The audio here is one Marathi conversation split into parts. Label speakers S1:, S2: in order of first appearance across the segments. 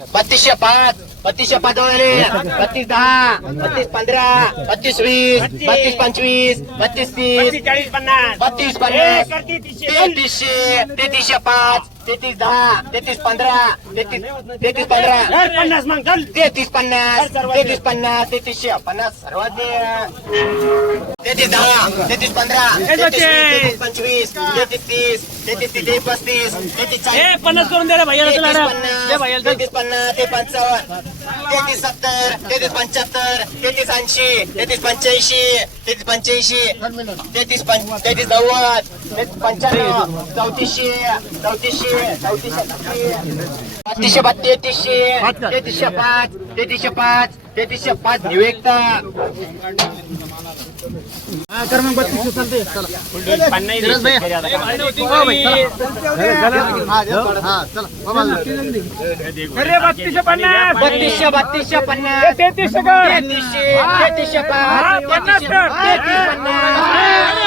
S1: बत्तीसशे पाच बत्तीसशे पाच बत्तीस दहा बत्तीस पंधरा बत्तीस वीस बत्तीस पंचवीस बत्तीस तीस
S2: चाळीस पन्नास.
S1: बत्तीस पन्नास तेहतीसशे तेहतीसशे पाच तेहतीस दहा तेहतीस पंधरा तेहतीस तेहतीस पंधरा.
S2: धर पन्नास मग
S1: तेहतीस पन्नास तेहतीस पन्नास तेहतीसशे पन्नास सर्वात तेहतीस दहा तेहतीस पंधरा तेहतीस वीस, तेहतीस पंचवीस तेहतीस तीस तेहतीस तेहतीस पस्तीस तेहतीस चाळीस.
S2: पन्नास करून दे रे भैया
S1: पन्नास तेहतीस पन्नास ते पंचावन्न तेहतीस सत्तर तेहतीस पंच्याहत्तर तेहतीस ऐंशी तेहतीस पंच्याऐंशी तेहतीस पंच्याऐंशी तेहतीस तेहतीस नव्वद तेहतीस पंच्याण्णव चौतीसशे चौतीसशे चौतीसशे बत्तीसशे बत्तीसशे तेहतीसशे पाच तेहतीसशे पाच तेहतीसशे पाच निवेकता
S2: अरे बत्तीसशे पन्नास.
S1: बत्तीसशे पन्नास.
S2: तेहतीसशे
S1: तेहतीसशे तेहतीसशे पाच
S2: पन्नास. कर.
S1: तेहतीस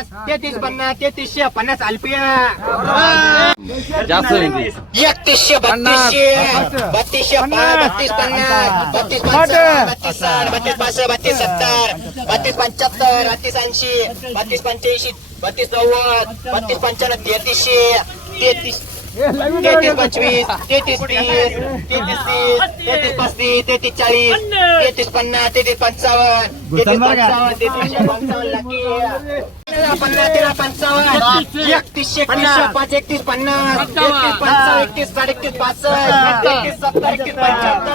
S1: पन्नास तेहतीस पन्नास तेहतीस पन्नास तेहतीसशे पन्नास अल्पिया एकतीसशे बत्तीसशे बत्तीसशे पाच बत्तीस पन्नास. बत्तीस पंचावन्न बत्तीस साठ बत्तीस पासष्ट बत्तीस सत्तर. बत्तीस पंच्याहत्तर बत्तीस ऐंशी बत्तीस पंच्याऐंशी बत्तीस नव्वद बत्तीस पंच्याण्णव तेहतीसशे तेहतीस तेहतीस पंचवीस तेहतीस तीस तेहतीस तीस तेहतीस पस्तीस तेहतीस चाळीस तेहतीस पन्नास तेहतीस पंचावन्न तेहतीस पंचावन्न तेहतीसशे पंचावन्न पन्नास तेरा पंचावन्न एकतीसशे एकतीसशे पाच एकतीस पन्नास. एकतीस पंचावन्न एकतीस साडे एकतीस पासष्ट एकतीस सत्तर एकतीस पंच्याहत्तर.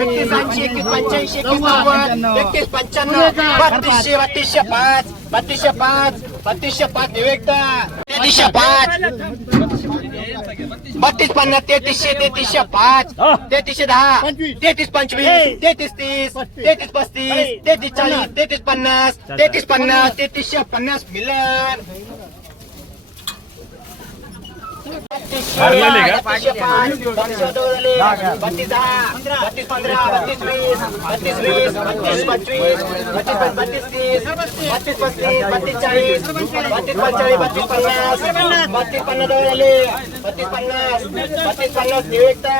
S1: एकतीस ऐंशी एकतीस पंच्याऐंशी एकतीस नव्वद. एकतीस पंच्याण्णव. बत्तीसशे बत्तीसशे पाच. बत्तीसशे पाच. बत्तीसशे पाच. निवेकता. तेहतीसशे पाच. बत्तीस पन्नास तेहतीसशे तेहतीसशे पाच. तेहतीसशे दहा. तेहतीस पंचवीस. तेहतीस तीस. तेहतीस पस्तीस. तेहतीस चाळीस. तेहतीस पन्नास. तेहतीस पन्नास. तेहतीसशे पन्नास मिलन बत्तीसशे पाच, बत्तीसशे दोन, बत्तीस दहा बत्तीस पंधरा बत्तीस वीस बत्तीस वीस बत्तीस पंचवीस बत्तीस पं- बत्तीस तीस बत्तीस पस्तीस बत्तीस चाळीस बत्तीस पंचेचाळीस बत्तीस पन्नास बत्तीस पन्नास दोन आले बत्तीस पन्नास बत्तीस पन्नास निवेकता